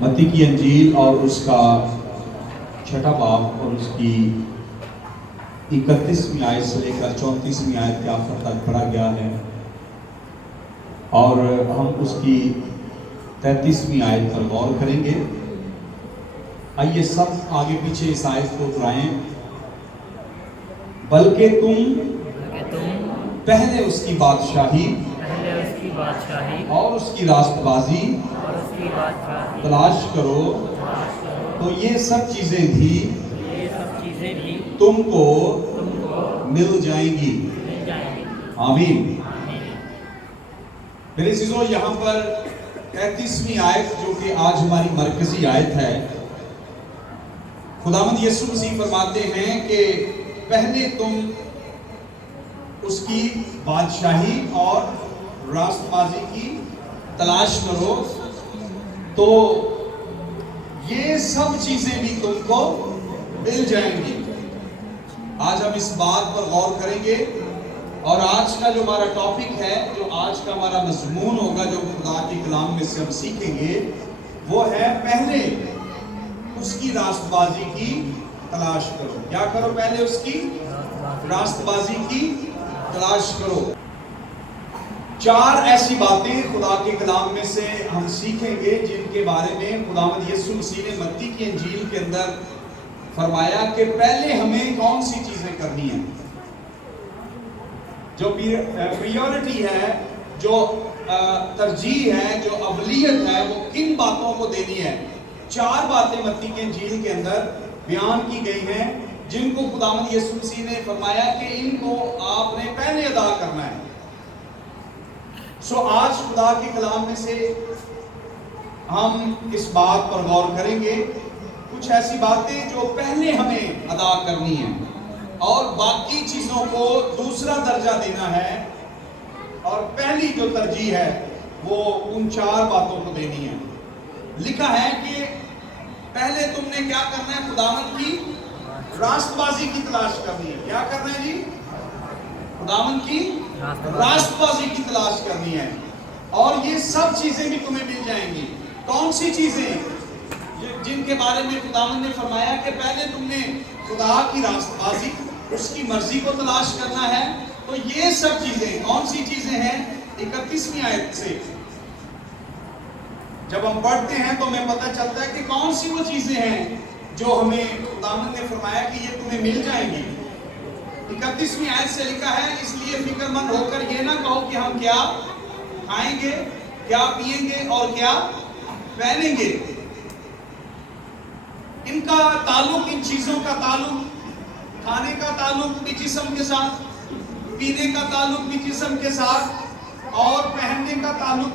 متی کی انجیل اور اس کا چھٹا باب اور اس کی 31ویں آیت سے لے کر 34ویں آیت کے آخر تک پڑھا گیا ہے، اور ہم اس کی 33ویں آیت پر غور کریں گے۔ آئیے سب آگے پیچھے اس آیت کو دہرائیں۔ بلکہ تم پہلے اس کی بادشاہی اور اس کی راست بازی تلاش کرو تو یہ سب چیزیں بھی تم کو مل جائیں گی۔ آمین۔ میرے عزیزو، یہاں پر 33ویں آیت جو کہ آج ہماری مرکزی آیت ہے، خداوند یسوع مسیح فرماتے ہیں کہ پہلے تم اس کی بادشاہی اور راست بازی کی تلاش کرو تو یہ سب چیزیں بھی تم کو مل جائیں گی۔ آج ہم اس بات پر غور کریں گے، اور آج کا جو ہمارا ٹاپک ہے، جو آج کا ہمارا مضمون ہوگا، جو خدا کے کلام میں سے ہم سیکھیں گے، وہ ہے پہلے اس کی راست بازی کی تلاش کرو۔ کیا کرو؟ پہلے اس کی راست بازی کی تلاش کرو۔ 4 ایسی باتیں خدا کے کلام میں سے ہم سیکھیں گے جن کے بارے میں خداوند یسوع مسیح نے متی کی انجیل کے اندر فرمایا کہ پہلے ہمیں کون سی چیزیں کرنی ہیں۔ جو پریورٹی ہے، جو ترجیح ہے، جو اولیت ہے، وہ کن باتوں کو دینی ہے۔ 4 باتیں متی کی انجیل کے اندر بیان کی گئی ہیں جن کو خداوند یسوع مسیح نے فرمایا کہ ان کو آپ نے پہلے ادا کرنا ہے۔ آج خدا کے کلام میں سے ہم اس بات پر غور کریں گے، کچھ ایسی باتیں جو پہلے ہمیں ادا کرنی ہیں اور باقی چیزوں کو دوسرا درجہ دینا ہے، اور پہلی جو ترجیح ہے وہ ان 4 باتوں کو دینی ہے۔ لکھا ہے کہ پہلے تم نے کیا کرنا ہے؟ خداوند کی راست بازی کی تلاش کرنی ہے۔ کیا کرنا ہے جی؟ خداوند کی راست بازی کی تلاش کرنی ہے، اور یہ سب چیزیں بھی تمہیں مل جائیں گی۔ کون سی چیزیں جن کے بارے میں خداوند نے فرمایا کہ پہلے تم نے خدا کی راست بازی، اس کی مرضی کو تلاش کرنا ہے، تو یہ سب چیزیں کون سی چیزیں ہیں؟ 31ویں آیت سے جب ہم پڑھتے ہیں تو ہمیں پتہ چلتا ہے کہ کون سی وہ چیزیں ہیں جو ہمیں خداوند نے فرمایا کہ یہ تمہیں مل جائیں گی۔ 31ویں آیت سے لکھا ہے، اس لیے فکر مند ہو کر یہ نہ کہو کہ ہم کیا کھائیں گے، کیا پیئیں گے اور کیا پہنیں گے۔ ان کا تعلق، ان چیزوں کا تعلق، کھانے کا تعلق بھی جسم کے ساتھ، پینے کا تعلق بھی جسم کے ساتھ، اور پہننے کا تعلق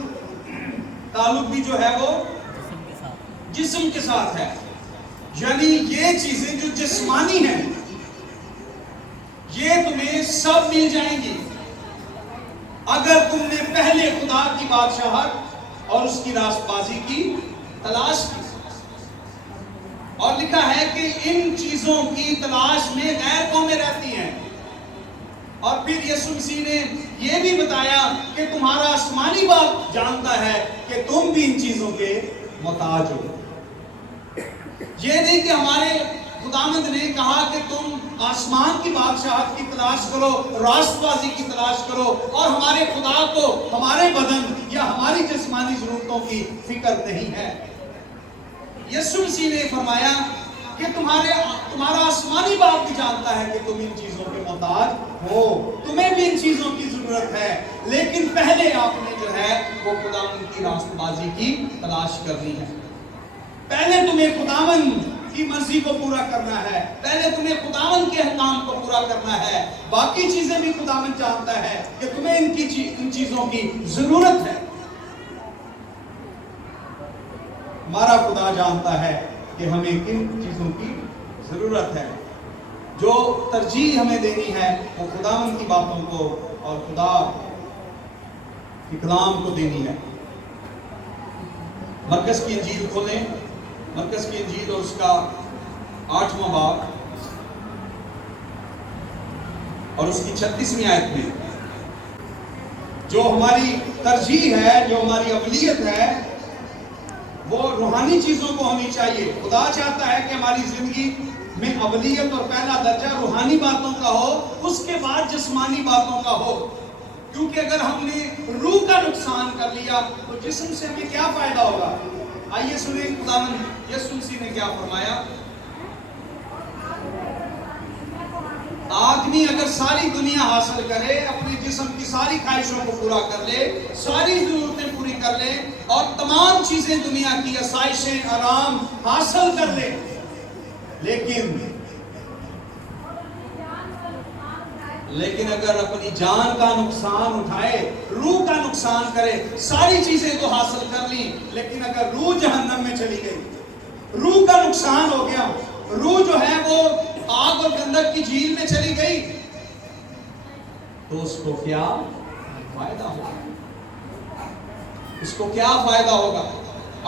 بھی جو ہے وہ جسم کے ساتھ ہے۔ یعنی یہ چیزیں جو جسمانی ہیں یہ تمہیں سب مل جائیں گی اگر تم نے پہلے خدا کی بادشاہت اور اس کی راست بازی کی تلاش کی۔ اور لکھا ہے کہ ان چیزوں کی تلاش میں غیر قومیں رہتی ہیں، اور پھر یسوع مسیح نے یہ بھی بتایا کہ تمہارا آسمانی باپ جانتا ہے کہ تم بھی ان چیزوں کے محتاج ہو۔ یہ نہیں کہ ہمارے خداوند نے کہا کہ تم آسمان کی بادشاہت کی تلاش کرو، راست بازی کی تلاش کرو، اور ہمارے خدا کو ہمارے بدن یا ہماری جسمانی ضرورتوں کی فکر نہیں ہے۔ یسوع مسیح نے فرمایا کہ تمہارا آسمانی باپ بھی جانتا ہے کہ تم ان چیزوں کے محتاج ہو، تمہیں بھی ان چیزوں کی ضرورت ہے، لیکن پہلے آپ نے جو ہے وہ خداوند کی راست بازی کی تلاش کرنی ہے۔ پہلے تمہیں خداوند کی مرضی کو پورا کرنا ہے، پہلے تمہیں خداوند کے احکام کو پورا کرنا ہے۔ باقی چیزیں بھی خداوند جانتا ہے کہ تمہیں ان چیزوں کی ضرورت ہے۔ ہمارا خدا جانتا ہے کہ ہمیں کن چیزوں کی ضرورت ہے۔ جو ترجیح ہمیں دینی ہے وہ خداوند کی باتوں کو اور خدا کے کلام کو دینی ہے۔ مرکز کی انجیل کھولیں، مرکز کی انجیل اور اس کا 8واں باب اور اس کی 36ویں آیت میں جو ہماری ترجیح ہے، جو ہماری اولیت ہے، وہ روحانی چیزوں کو ہونی چاہیے. خدا چاہتا ہے کہ ہماری زندگی میں اولیت اور پہلا درجہ روحانی باتوں کا ہو, اس کے بعد جسمانی باتوں کا ہو. کیونکہ اگر ہم نے روح کا نقصان کر لیا تو جسم سے ہمیں کیا فائدہ ہوگا؟ آئیے سنیں خداوند یسوع مسیح نے کیا فرمایا. آدمی اگر ساری دنیا حاصل کرے, اپنے جسم کی ساری خواہشوں کو پورا کر لے, ساری ضرورتیں پوری کر لے اور تمام چیزیں دنیا کی آسائشیں آرام حاصل کر لے, لیکن اگر اپنی جان کا نقصان اٹھائے, روح کا نقصان کرے, ساری چیزیں تو حاصل کر لی لیکن اگر روح جہنم میں چلی گئی, روح کا نقصان ہو گیا, روح جو ہے وہ آگ اور گندک کی جھیل میں چلی گئی, تو اس کو کیا فائدہ ہوگا؟ اس کو کیا فائدہ ہوگا؟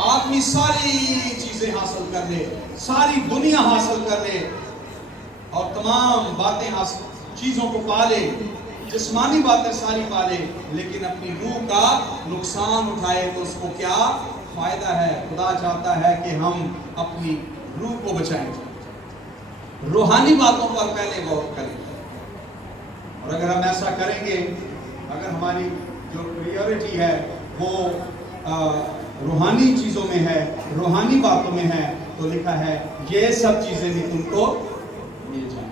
آدمی ساری چیزیں حاصل کر لے, ساری دنیا حاصل کر لے اور تمام باتیں حاصل چیزوں کو پالے, جسمانی باتیں ساری پالے, لیکن اپنی روح کا نقصان اٹھائے تو اس کو کیا فائدہ ہے؟ خدا چاہتا ہے کہ ہم اپنی روح کو بچائیں, روحانی باتوں پر پہلے غور کریں. اور اگر ہم ایسا کریں گے, اگر ہماری جو پریورٹی ہے وہ روحانی چیزوں میں ہے, روحانی باتوں میں ہے, تو لکھا ہے یہ سب چیزیں بھی تم کو مل جائیں.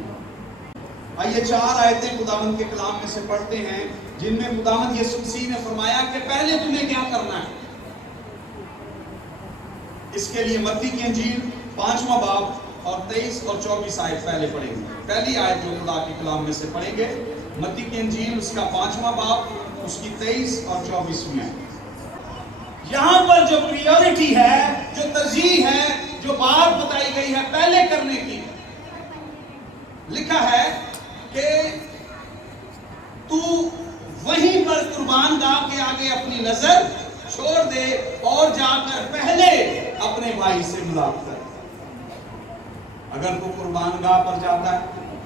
آئیے 4 آیتیں خداوند کے کلام میں سے پڑھتے ہیں جن میں خداوند یسوع مسیح نے فرمایا کہ پہلے تمہیں کیا کرنا ہے. اس کے لیے متی کی انجیل 5واں باب اور 23 اور 24 آیت پہلے پڑھیں گے. پہلی آیت جو خدا کے کلام میں سے پڑھیں گے, متی کی انجیل اس کا 5واں باب, اس کی 23 اور 24ویں آیت. یہاں پر جو پریورٹی ہے, جو ترجیح ہے, جو بات بتائی گئی ہے پہلے کرنے کی, لکھا ہے کہ تو وہیں پر قربان گاہ کے آگے اپنی نظر چھوڑ دے اور جا کر پہلے اپنے بھائی سے ملاقات کر. اگر تو قربان گاہ پر جاتا ہے,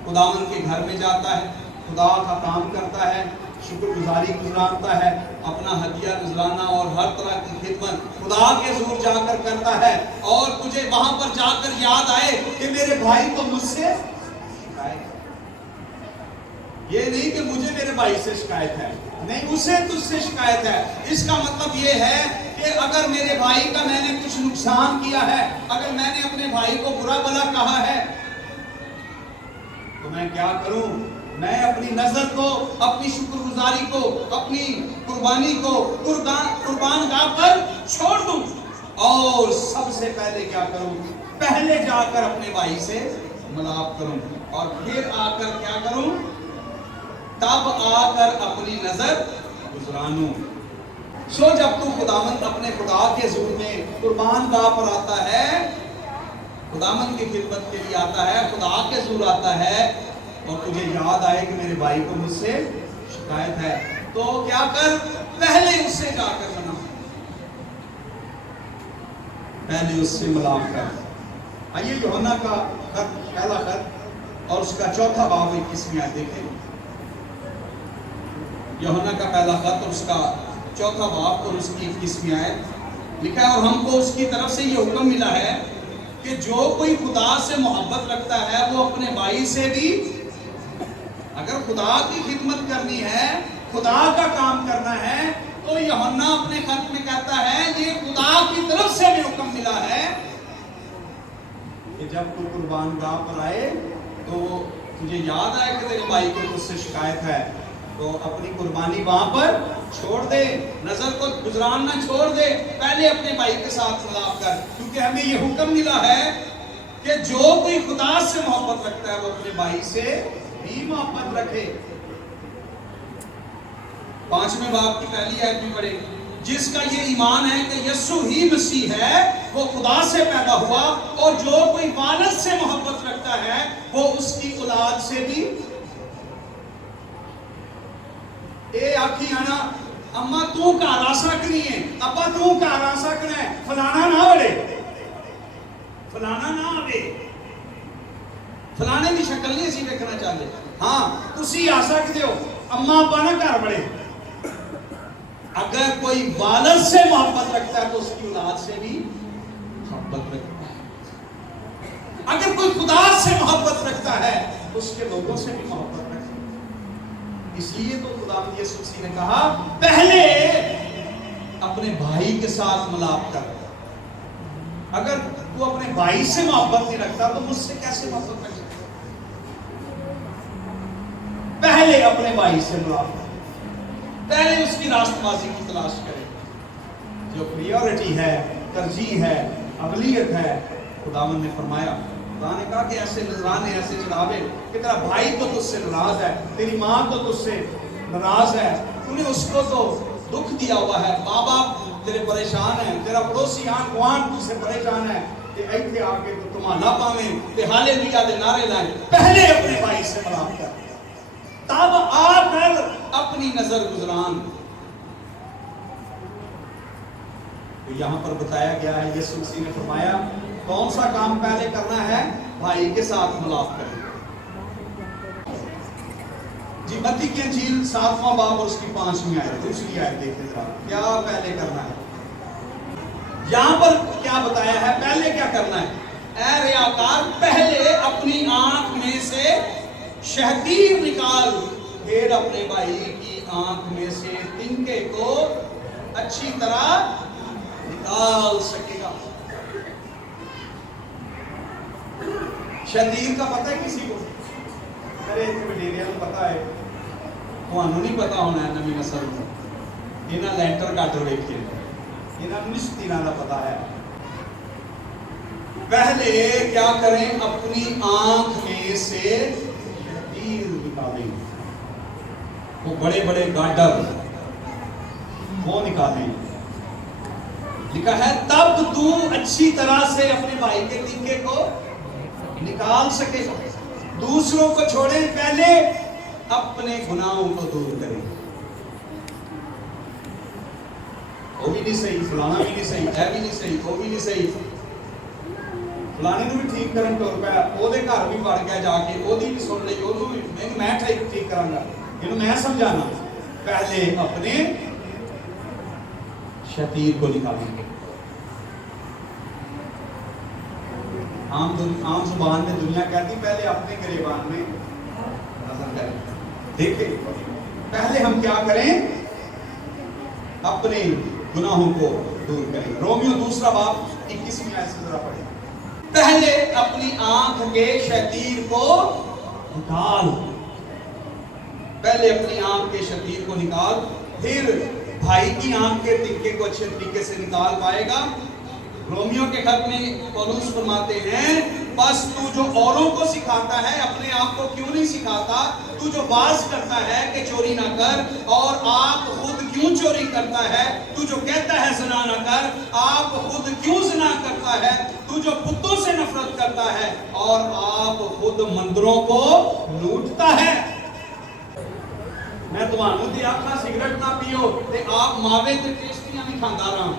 خداوند کے گھر میں جاتا ہے, خدا کا کام کرتا ہے, شکر گزاری گزارتا ہے, اپنا ہدیہ گزرانا اور ہر طرح کی خدمت خدا کے حضور جا کر کرتا ہے, اور تجھے وہاں پر جا کر یاد آئے کہ میرے بھائی کو مجھ سے شکایت ہے. یہ نہیں کہ مجھے میرے بھائی سے شکایت ہے, نہیں, اسے تجھ سے شکایت ہے. اس کا مطلب یہ ہے کہ اگر میرے بھائی کا میں نے کچھ نقصان کیا ہے, اگر میں نے اپنے بھائی کو برا بھلا کہا ہے, تو میں کیا کروں؟ میں اپنی نظر کو, اپنی شکر گزاری کو, اپنی قربانی کو قربان گاہ پر چھوڑ دوں اور سب سے پہلے کیا کروں؟ پہلے جا کر اپنے بھائی سے ملاپ کروں اور پھر آ کر کیا کروں؟ تب آ کر اپنی نظر گزرانوں. سو جب تو خداوند اپنے خدا کے حضور میں قربان گاہ پر آتا ہے, خداوند کی خدمت کے لیے آتا ہے, خدا کے حضور آتا ہے, اور تجھے یاد آئے کہ میرے بھائی کو مجھ سے شکایت ہے, تو کیا کر؟ پہلے اس سے جا کر منا, پہلے اس سے ملاپ کر. آئیے یوحنا کا خط, پہلا خط اور اس کا 4 باب 21 آیت دیکھیں. یوحنا کا پہلا خط اور اس کا 4 باب اور اس کی 21 آیت لکھا ہے, اور ہم کو اس کی طرف سے یہ حکم ملا ہے کہ جو کوئی خدا سے محبت رکھتا ہے وہ اپنے بھائی سے بھی, اگر خدا کی خدمت کرنی ہے, خدا کا کام کرنا ہے, تو یوحنا اپنے خط میں کہتا ہے یہ خدا کی طرف سے بھی حکم ملا ہے کہ جب تو قربان گاہ پر آئے تو تجھے یاد آئے کہ تیرے بھائی کو تجھ سے شکایت ہے, تو اپنی قربانی وہاں پر چھوڑ دے, نظر کو گزراننا چھوڑ دے, پہلے اپنے بھائی کے ساتھ ملاپ کر. کیونکہ ہمیں یہ حکم ملا ہے کہ جو کوئی خدا سے محبت رکھتا ہے وہ اپنے بھائی سے بھی محبت رکھے. 5ویں باب کی پہلی آیت بھی پڑھیں. جس کا یہ ایمان ہے کہ یسوع ہی مسیح ہے وہ خدا سے پیدا ہوا, اور جو کوئی والد سے محبت رکھتا ہے وہ اس کی اولاد سے بھی. اے آکھی آنا اما تو کارا سکنی ہے, ابا تو کارا سکنا ہے, فلانا نہ بڑے, فلانا نہ آوے, فلانے کی شکل نہیں اسی دیکھنا چاہتے. ہاں تسی آ سکتے ہو, اما ابا نہ گھر بڑے. اگر کوئی والد سے محبت رکھتا ہے تو اس کی اولاد سے بھی محبت رکھتا ہے. اگر کوئی خدا سے محبت رکھتا ہے اس کے لوگوں سے بھی محبت رکھتا ہے. اس لیے تو خداوند یسوع مسیح نے کہا پہلے اپنے بھائی کے ساتھ ملاپ کر. اگر تو اپنے بھائی سے محبت نہیں رکھتا تو مجھ سے کیسے محبت رکھ سکتا؟ پہلے اپنے بھائی سے ملاپ کر، پہلے اس کی راست بازی کی تلاش کرے. جو پریورٹی ہے، ترجیح ہے، اولویت ہے، خداوند نے فرمایا، خدا نے کہا کہ ایسے نذرانے، ایسے چڑھاوے کہ تیرا بھائی تو تجھ سے ناراض ہے، تیری ماں تو تجھ سے ناراض ہے، تو نے اس کو تو دکھ دیا ہوا ہے، ماں باپ تیرے پریشان ہیں، تیرا پڑوسی آن گوان تجھ سے پریشان ہے کہ ایتھے آگے تو تمہاں نہ پاویں تے ہالےلویا دے نعرے لائیں. پہلے اپنے بھائی سے ملاپ کر، تب آ کر اپنی نظر گزران. تو یہاں پر بتایا گیا ہے، یسوع مسیح نے فرمایا کون سا کام پہلے کرنا ہے؟ بھائی کے ساتھ ملاپ کرنا. جی متی کی انجیل 7واں باب اور اس کی 5ویں آیت، دوسری آیت دیکھیں ذرا، کیا پہلے کرنا ہے؟ یہاں پر کیا بتایا ہے؟ پہلے کیا کرنا ہے؟ اے ریاکار، پہلے اپنی آنکھ میں سے شہتیر نکال، پھر اپنے بھائی کی آنکھ میں سے تنکے کو اچھی طرح نکال سکے گا. شہتیر کا پتہ ہے کسی کو؟ میرے مٹیریل پتا ہے، تھانوں نہیں پتا ہونا ہے. نویں نسل کو انہاں لینٹر کٹ ویکھے، انہاں نشتی نہ پتا ہے. پہلے کیا کریں؟ اپنی آنکھ میں سے شہتیر نکالیں، وہ بڑے بڑے گاڈر وہ نکالیں. لکھا ہے تب تو اچھی طرح سے اپنے بھائی کے تنکے کو نکال سکے. دوسروں کو چھوڑیں، پہلے اپنے گناہوں کو دور کریں. وہ بھی نہیں صحیح، فلانا بھی نہیں صحیح، ہے بھی نہیں صحیح، وہ بھی نہیں صحیح، فلانے کو بھی ٹھیک کرن تو روپیہ وہ دے گھر بھی بڑھ گیا جا کے، وہ دی بھی سن لئی، وہ بھی میں ٹھیک کراں گا، یہ میں سمجھانا. پہلے اپنے شتیر کو نکالیں. عام زبان میں دنیا کہتی پہلے اپنے گریبان میں نظر کریں. دیکھیں پہلے ہم کیا کریں؟ اپنے گناہوں کو دور کریں. رومیو 2 باب 21ویں آیت سے ذرا پڑھیں. پہلے اپنی آنکھ کے شتیر کو نکال، پہلے اپنی آنکھ کے شتیر کو نکال، پھر بھائی کی آنکھ کے تنکے کو اچھے طریقے سے نکال پائے گا. رومیو کے خط میں پولس فرماتے ہیں بس تو جو اوروں کو سکھاتا ہے اپنے آپ کو کیوں نہیں سکھاتا؟ تو جو باز کرتا ہے کہ چوری نہ کر اور آپ خود کیوں چوری کرتا ہے؟ تو جو کہتا ہے زنا نہ کر آپ خود کیوں زنا کرتا ہے؟ تو جو بتوں سے نفرت کرتا ہے اور آپ خود مندروں کو لوٹتا ہے. میں تمہانوں تے آکھاں سگریٹ نہ پیو تے آپ ماوے تے ٹیسٹیاں بھی کھاندا رہاں.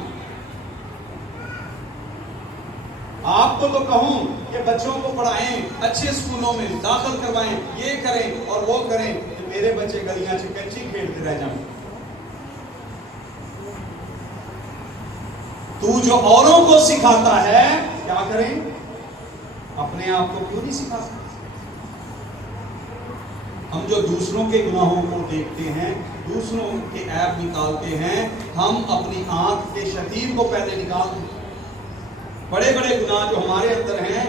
آپ کو تو کہوں کہ بچوں کو پڑھائیں، اچھے اسکولوں میں داخل کروائیں، یہ کریں اور وہ کریں، کہ میرے بچے گلیاں سے کنچی کھیلتے رہ جائیں. تو جو اوروں کو سکھاتا ہے کیا کریں؟ اپنے آپ کو کیوں نہیں سکھاتا؟ ہم جو دوسروں کے گناہوں کو دیکھتے ہیں، دوسروں کے عیب نکالتے ہیں، ہم اپنی آنکھ کے شتیر کو پہلے نکال دیں. بڑے بڑے گناہ جو ہمارے اندر ہیں،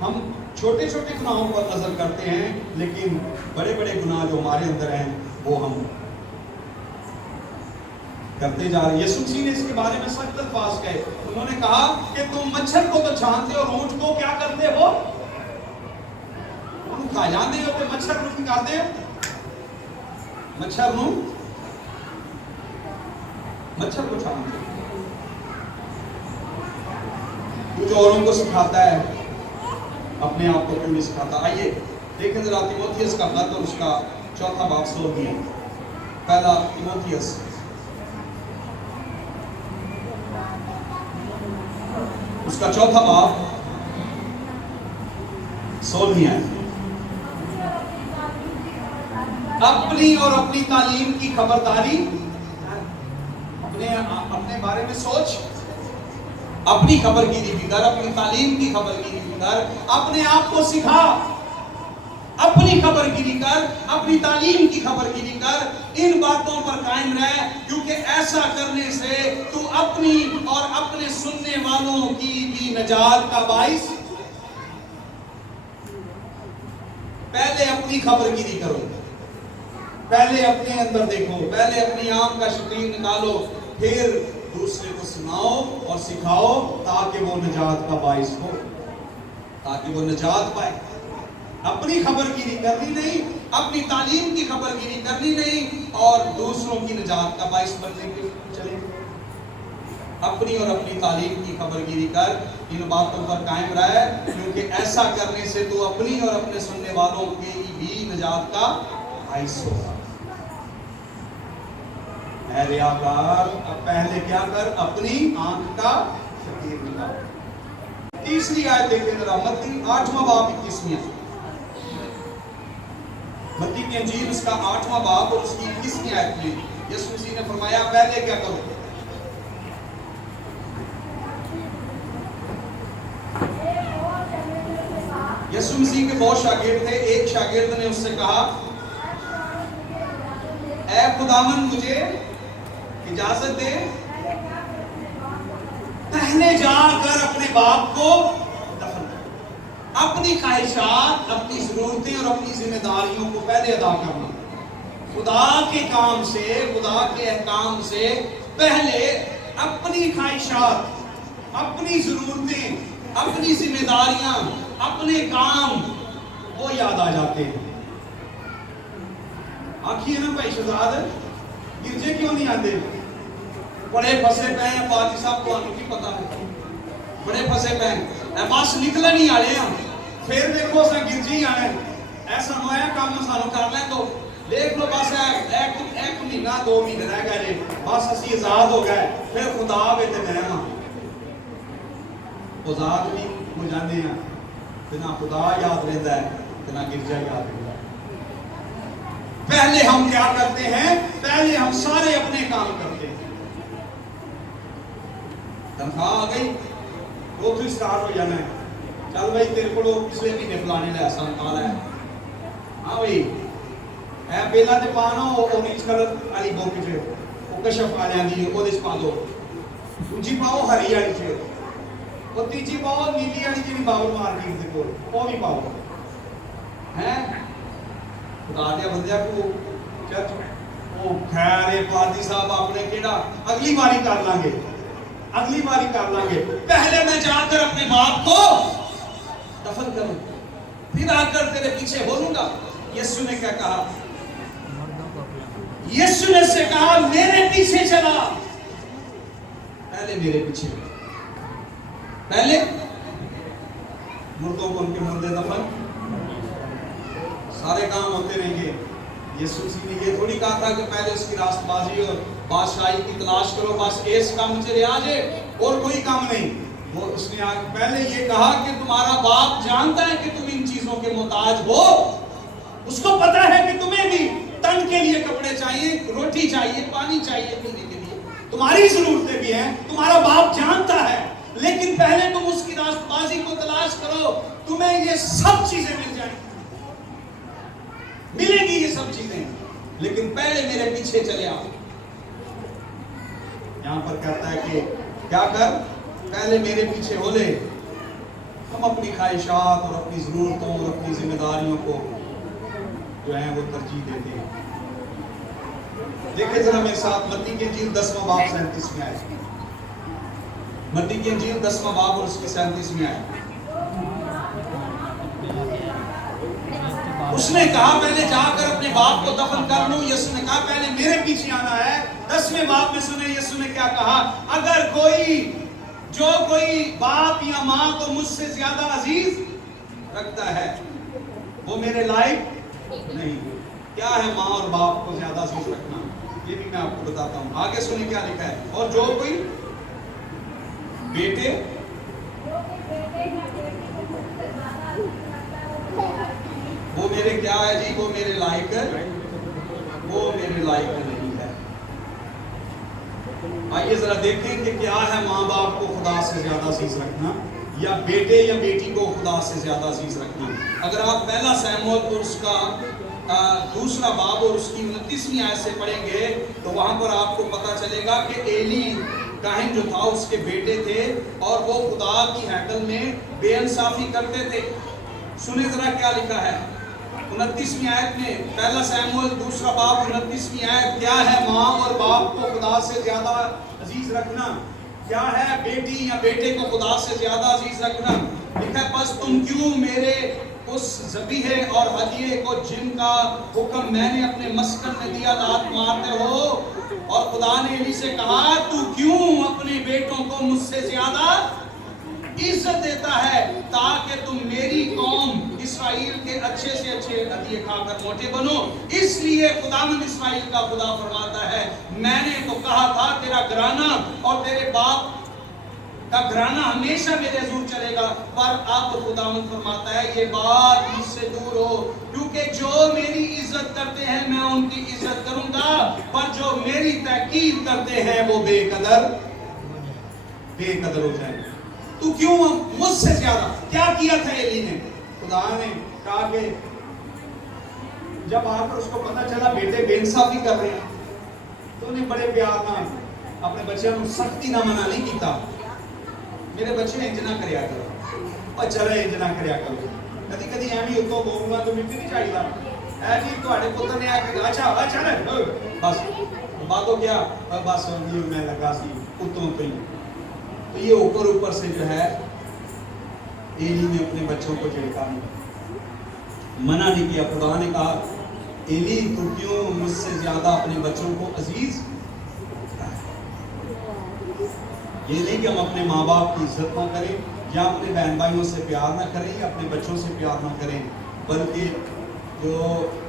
ہم چھوٹے چھوٹے گناہوں پر نظر کرتے ہیں، لیکن بڑے بڑے گناہ جو ہمارے اندر ہیں وہ ہم کرتے جا رہے ہیں. یسوع مسیح نے اس کے بارے میں سخت الفاظ کہے. انہوں نے کہا کہ تم مچھر کو تو چھانتے اور اونٹ کو کیا کرتے ہو؟ انہوں کھا جاندے ہو کہ مچھر کو نکالتے ہو. مچھر کو چھانتے ہو. تو جو اوروں کو سکھاتا ہے اپنے آپ کو کیوں نہیں سکھاتا؟ آئیے دیکھیں ذرا تیموتھیوس کا خط اور اس کا 4 باب 16 ہے. پہلا تیموتھیوس اس کا 4 باب 16 ہے. اپنی اور اپنی تعلیم کی خبرداری، اپنے بارے میں سوچ. اپنی خبر گیری بھی کر، اپنی تعلیم کی خبر گیری بھی کر، اپنے آپ کو سکھا، اپنی خبر گیری کر، اپنی تعلیم کی خبر گیری کر، ان باتوں پر قائم رہ، کیونکہ ایسا کرنے سے تو اپنی اور اپنے سننے والوں کی بھی نجات کا باعث۔ پہلے اپنی خبر گیری کرو، پہلے اپنے اندر دیکھو، پہلے اپنی آنکھ کا شکین نکالو، پھر دوسرے کو سناؤ اور سکھاؤ تاکہ وہ نجات کا باعث ہو، تاکہ وہ نجات پائے۔ اپنی خبر گیری کرنی نہیں، اپنی تعلیم کی خبر گیری کرنی نہیں، اور دوسروں کی نجات کا باعث بننے کے چلے۔ اپنی اور اپنی تعلیم کی خبر گیری کر، ان باتوں پر قائم رہے، کیونکہ ایسا کرنے سے تو اپنی اور اپنے سننے والوں کی بھی نجات کا باعث ہوگا۔ اے ریاکار، اب پہلے کیا کر، اپنی آنکھ کا شکین نکال۔ تیسری آیت دیکھیں ذرا، متی 8واں باب 21ویں، متی کی انجیل اس کا 8واں باب اور اس کی 21ویں آیت میں یسوع مسیح نے فرمایا پہلے کیا کرو۔ یسوع مسیح کے بہت شاگرد تھے، ایک شاگرد نے اس سے کہا، اے خداوند مجھے اجازت دے، پہلے جا کر اپنے باپ کو دفن کر۔ اپنی خواہشات، اپنی ضرورتیں اور اپنی ذمہ داریوں کو پہلے ادا کرنا۔ خدا کے کام سے، خدا کے احکام سے پہلے اپنی خواہشات، اپنی ضرورتیں، اپنی ذمہ داریاں، اپنے کام وہ یاد آ جاتے ہیں۔ آنکھیں نا بھائی شہزاد، گرجے کیوں نہیں آتے؟ بڑے پھنسے پہ ہیں، پادری صاحب کو آنے کی پتہ ہے، بڑے پھنسے پہ ہیں، بس نکل نہیں آ رہے ہیں، پھر دیکھو سا گرجے ہی آنے، ایسا نویا کام سانو کر لیں تو دیکھ لو بس ایک مہینہ 2 مہینے رہ گئے، بس اسی آزاد ہو گئے، پھر خدا بھی تے میں ہاں آزاد بھی ہو جانے ہیں، نہ خدا یاد رہتا ہے نہ گرجا یاد رہتا ہے۔ پہلے ہم کیا کرتے ہیں؟ پہلے ہم سارے اپنے کام کرتے ہیں۔ تنخواہ آ گئی، وہ تو سٹارٹ ہو جانا ہے، چل بھائی تیرے کو پچھلے مہینے فلانے نے ایسا نکالا ہے، ہاں بھائی اے پہلا تے پانا وہ نیچ کلر والی بوکی پھر وہ کشف آ جاندی وہ دس پا دو، دوجی پاؤ ہری والی پھر وہ تیجی پاؤ نیلی والی جی باول مارکیٹ دے کول وہ بھی پاؤ ہیں خدا دیا بندیا کو چرچ وہ خیر پادری صاحب آپ نے کیڑا اگلی باری کر لیں گے، اگلی باری کر لیں گے، پہلے میں جا کر اپنے باپ کو دفن کروں پھر آ کر تیرے پیچھے بولوں گا۔ یسوع نے کیا کہا؟ یسوع نے سے کہا میرے پیچھے چلا، پہلے میرے پیچھے، پہلے مردوں کو ان کے مردے دفن، سارے کام ہوتے رہیں گے۔ یسوع نے یہ تھوڑی کہا تھا کہ پہلے اس کی راست بازی اور بادشاہی کی تلاش کرو، بس اس کام چلے آ جائے اور کوئی کام نہیں۔ وہ اس نے پہلے یہ کہا کہ تمہارا باپ جانتا ہے کہ تم ان چیزوں کے محتاج ہو، اس کو پتا ہے کہ تمہیں بھی تن کے لیے کپڑے چاہیے، روٹی چاہیے، پانی چاہیے پینے کے لیے، تمہاری ضرورتیں بھی ہیں، تمہارا باپ جانتا ہے، لیکن پہلے تم اس کی راست بازی کو تلاش کرو، تمہیں یہ سب چیزیں مل جائیں، ملے گی یہ سب چیزیں، لیکن پہلے میرے پیچھے چلے آؤ۔ یہاں پر کہتا ہے کہ کیا کر، پہلے میرے پیچھے ہو لے۔ ہم اپنی خواہشات اور اپنی ضرورتوں اور اپنی ذمہ داریوں کو جو ہیں وہ ترجیح دیتے ہیں۔ دیکھیں ذرا میرے ساتھ متی کی انجیل 10واں باب 37 میں آئے، متی کی انجیل 10واں باب اور اس کی 37 میں آئے۔ اس نے کہا پہلے جا کر اپنے باپ کو دفن کر لوں، یسوع نے کہا پہلے میرے پیچھے آنا ہے۔ 10ویں باب میں سنیں یسوع نے کیا کہا، اگر کوئی باپ یا ماں کو مجھ سے زیادہ عزیز رکھتا ہے وہ میرے لائق نہیں۔ کیا ہے ماں اور باپ کو زیادہ عزیز رکھنا، یہ بھی میں آپ کو بتاتا ہوں، آگے سنیں کیا لکھا ہے، اور جو کوئی بیٹے وہ میرے کیا ہے جی، وہ میرے لائق ہے، وہ میرے لائق نہیں ہے۔ آئیے ذرا دیکھیں کہ کیا ہے ماں باپ کو خدا سے زیادہ عزیز رکھنا، یا بیٹے یا بیٹی کو خدا سے زیادہ عزیز رکھنا۔ اگر آپ پہلا سیموئیل اور اس کا دوسرا باب اور اس کی 29ویں آیت سے پڑھیں گے تو وہاں پر آپ کو پتا چلے گا کہ ایلی کاہن جو تھا اس کے بیٹے تھے اور وہ خدا کی ہیکل میں بے انصافی کرتے تھے۔ سنیں ذرا کیا لکھا ہے 29ویں آیت میں، پہلا سیموئیل دوسرا باب 29ویں آیت، کیا ہے ماں اور باپ کو خدا سے زیادہ عزیز رکھنا؟ کیا ہے بیٹی یا بیٹے کو خدا سے زیادہ عزیز رکھنا؟ لکھا ہے پس تم کیوں میرے اس ذبیحے اور ہدیے کو جن کا حکم میں نے اپنے مسکن میں دیا لات مارتے ہو؟ اور خدا نے ایلی سے کہا تو کیوں اپنے بیٹوں کو مجھ سے زیادہ عزت دیتا ہے تاکہ تم میری قوم اسرائیل کے اچھے سے اچھے ہدیے کھا کر موٹے بنو۔ اس لیے خداوند اسرائیل کا خدا فرماتا ہے میں نے تو کہا تھا تیرا گھرانہ اور تیرے باپ کا گھرانہ ہمیشہ میرے حضور چلے گا، پر اب خداوند فرماتا ہے یہ بات مجھ سے دور ہو، کیونکہ جو میری عزت کرتے ہیں میں ان کی عزت کروں گا، پر جو میری تحقیر کرتے ہیں وہ بے قدر ہو جائیں۔ تو کیوں مجھ سے زیادہ کیا کیا تھا ایلی نے؟ خدا نے کہا کہ جب آ کر اس کو پتا چلا بیٹے بے انصافی کر رہے ہیں تو انہیں بڑے پیار نہ اپنے بچے کو سختی نہ منع نہیں کیتا، میرے بچے انج نہ کریا کرو اور چلے انج نہ کریا کرو، کدی کدی ایویں اتوں بولوں گا تو مٹی نہیں چاہیے اے جی تواڈے پتر نے آ کے اچھا چل بس باتوں کیا بس میں لگا سی اتوں پہ، تو یہ اوپر سے جو ہے ایلی نے اپنے بچوں کو جھڑکا نہیں، منع نہیں کیا۔ خدا نے کہا ایلی تو کیوں مجھ سے زیادہ اپنے بچوں کو عزیز؟ یہ نہیں کہ ہم اپنے ماں باپ کی عزت نہ کریں یا اپنے بہن بھائیوں سے پیار نہ کریں یا اپنے بچوں سے پیار نہ کریں، بلکہ جو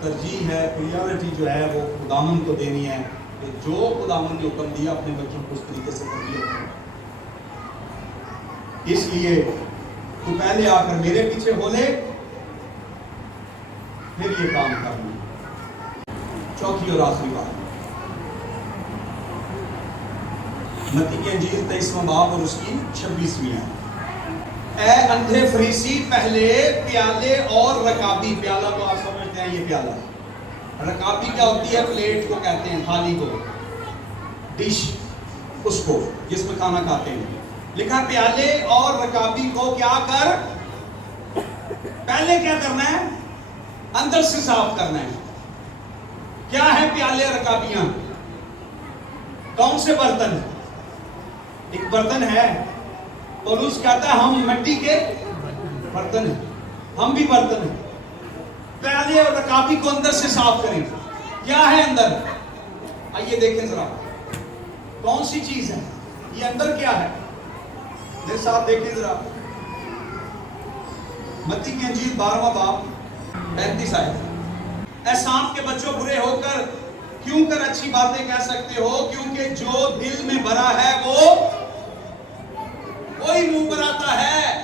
ترجیح ہے پریورٹی جو ہے وہ خداوند کو دینی ہے کہ جو خداوند نے حکم دیا اپنے بچوں کو اس طریقے سے تربیت کریں۔ اس لیے تو پہلے آ کر میرے پیچھے ہو لے پھر یہ کام کرنا۔ چوتھی اور آخری بات متی کی انجیل 23واں باب اور اس کی 26ویں آیت، اے اندھے فریسی پہلے پیالے اور رکابی، پیالہ تو آپ سمجھتے ہیں یہ پیالہ، رکابی کیا ہوتی ہے؟ پلیٹ کو کہتے ہیں، تھالی کو، ڈش اس کو جس میں کھانا کھاتے ہیں۔ لکھا پیالے اور رکابی کو کیا کر، پہلے کیا کرنا ہے؟ اندر سے صاف کرنا ہے۔ کیا ہے پیالے اور رکابیاں؟ کون سے برتن؟ ایک برتن ہے، پولس کہتا ہے ہم مٹی کے برتن ہیں، ہم بھی برتن ہیں۔ پیالے اور رکابی کو اندر سے صاف کریں۔ کیا ہے اندر؟ آئیے دیکھیں ذرا کون سی چیز ہے یہ، اندر کیا ہے؟ میرے ساتھ دیکھیں ذرا متی کی انجیل 12واں باب 35 آیت، اے سانپ کے بچوں برے ہو کر کیوں کر اچھی باتیں کہہ سکتے ہو، کیونکہ جو دل میں بھرا ہے وہی منہ پر آتا ہے۔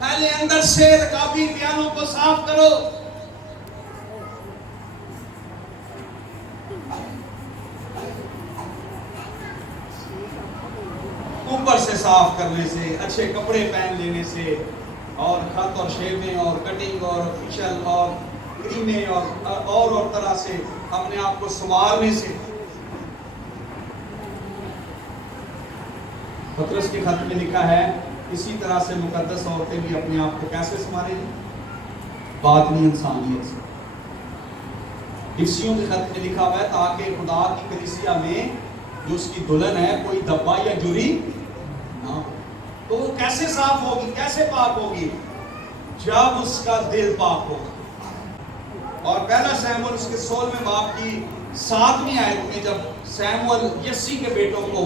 پہلے اندر سے رکابی پیالوں کو صاف کرو۔ اوپر سے صاف کرنے سے، اچھے کپڑے پہن لینے سے، اور خط اور شیونگ اور کٹنگ اور فیشل اور کریمیں اور طرح سے اپنے آپ کو سنوارنے سے۔ پطرس کے خط میں لکھا ہے اسی طرح سے مقدس عورتیں بھی اپنے آپ کو کیسے سنواریں گی؟ باطنی انسانیت سے۔ افسیوں کے خط میں لکھا ہوا ہے تاکہ خدا کی کلیسیا میں جو اس کی دلہن ہے کوئی دبا یا جری نہ ہو۔ تو وہ کیسے صاف ہوگی، کیسے پاک ہوگی؟ جب اس کا دل پاک ہوگا۔ اور پہلا سیموئیل اس کے 16ویں باب کی 7ویں آیت میں جب سیموئیل یسی کے بیٹوں کو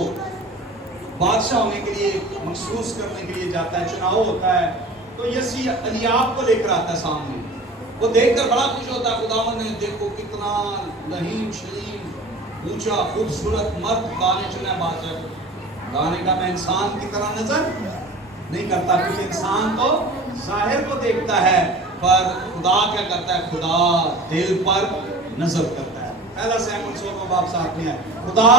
بادشاہ ہونے کے لیے مخصوص کرنے کے لیے جاتا ہے، چناؤ ہوتا ہے، تو یسی الیاب کو لے کر آتا ہے سامنے۔ وہ دیکھ کر بڑا خوش ہوتا ہے، خداوند نے دیکھو کتنا لہیم شلیم اونچا خوبصورت مرد گانے چنا ہے بادشاہ۔ گانے کا میں انسان کی طرح نظر نہیں کرتا، کیونکہ انسان تو ظاہر کو دیکھتا ہے، پر خدا کیا کرتا ہے؟ خدا دل پر نظر کرتا ہے۔ پہلا سیموئیل 16واں باب 7 میں ہے، خدا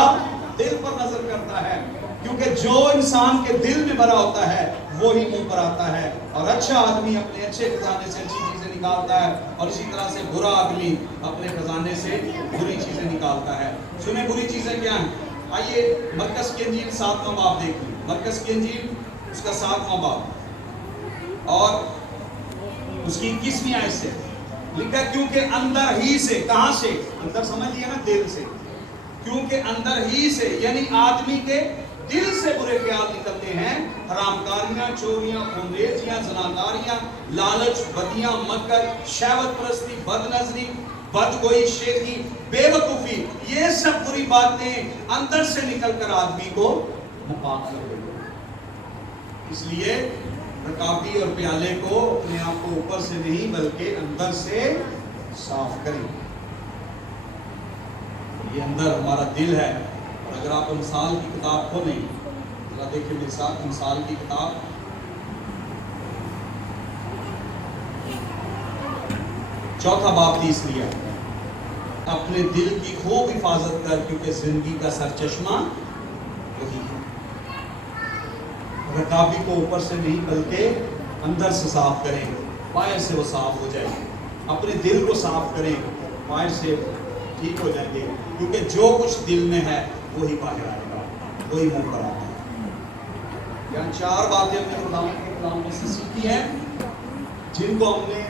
دل پر نظر کرتا ہے، کیونکہ جو انسان کے دل میں بھرا ہوتا ہے وہی منہ پر آتا ہے، اور اچھا آدمی اپنے اچھے خزانے سے اچھی چیزیں نکالتا ہے، اور اسی طرح سے برا آدمی اپنے خزانے سے بری چیزیں نکالتا ہے۔ سنیں بری چیزیں کیا ہیں؟ آئیے مرکز کی انجیل 7واں باب دیکھ لیں، مرکز کی انجیل اس کا 7واں باب اور اس کی 21ویں آیت سے لکھا، کیونکہ اندر ہی سے، کہاں سے؟ اندر سمجھ لیا نا، دل سے، کیونکہ اندر ہی سے یعنی آدمی کے دل سے برے خیال نکلتے ہیں، حرام کاریاں، چوریاں، خونریزیاں، زناکاریاں، لالچ، بدیاں، مکر، شہوت پرستی، بد نظری، بدگوئی، شیخی، بے وقوفی، یہ سب بری باتیں اندر سے نکل کر آدمی کو ناپاک کر دیتی ہیں۔ اس لیے رکابی اور پیالے کو اپنے آپ کو اوپر سے نہیں بلکہ اندر سے صاف کریں۔ یہ اندر ہمارا دل ہے، اور اگر آپ امثال کی کتاب کھولیں، ذرا دیکھیں میرے ساتھ امثال کی کتاب، چوتھا باب 30 اپنے دل کی خوب حفاظت کر، کیونکہ زندگی کا سرچشمہ وہی ہے۔ رکابی کو اوپر سے نہیں بلکہ اندر سے صاف کریں، باہر سے وہ صاف ہو جائے گی۔ اپنے دل کو صاف کریں، باہر سے ٹھیک ہو جائیں گے، کیونکہ جو کچھ دل میں ہے وہی باہر آئے گا، وہی منہ پر آتا ہے۔ یہاں 4 باتیں ہم نے خدا کے کلام میں سے سیکھی ہیں، جن کو ہم نے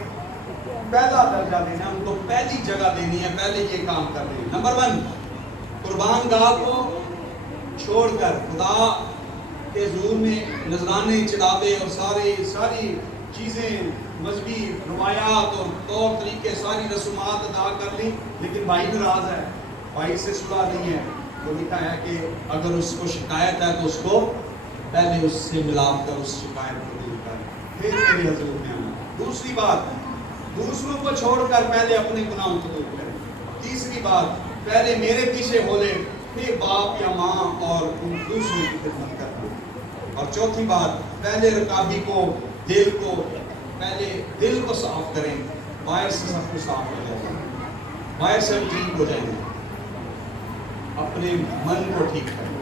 پہلا درجہ دینا ہے، ان کو پہلی جگہ دینی ہے، پہلے یہ کام کر رہے ہیں۔ نمبر 1، قربان گاہ کو چھوڑ کر خدا کے حضور میں نذرانے، چڑھاوے اور ساری چیزیں، مذہبی روایات اور طور طریقے، ساری رسومات ادا کر لی، لیکن بھائی ناراض ہے، بھائی سے صلح نہیں ہے، تو لکھا ہے کہ اگر اس کو شکایت ہے تو اس کو پہلے اس سے ملاپ کر اس شکایت کو دور کر، پھر میرے حضور میں آنا۔ دوسری بات، دوسروں کو چھوڑ کر پہلے اپنے گناہوں کو دور کریں۔ تیسری بات، پہلے میرے پیچھے ہو لے، پھر باپ یا ماں اور ان دوسروں کی خدمت کرنا۔ اور چوتھی بات، پہلے رکابی کو، پہلے دل کو صاف کریں، باہر سے سب کو صاف ہو جائے گا، باہر سے ٹھیک ہو جائیں گے، اپنے من کو ٹھیک کریں۔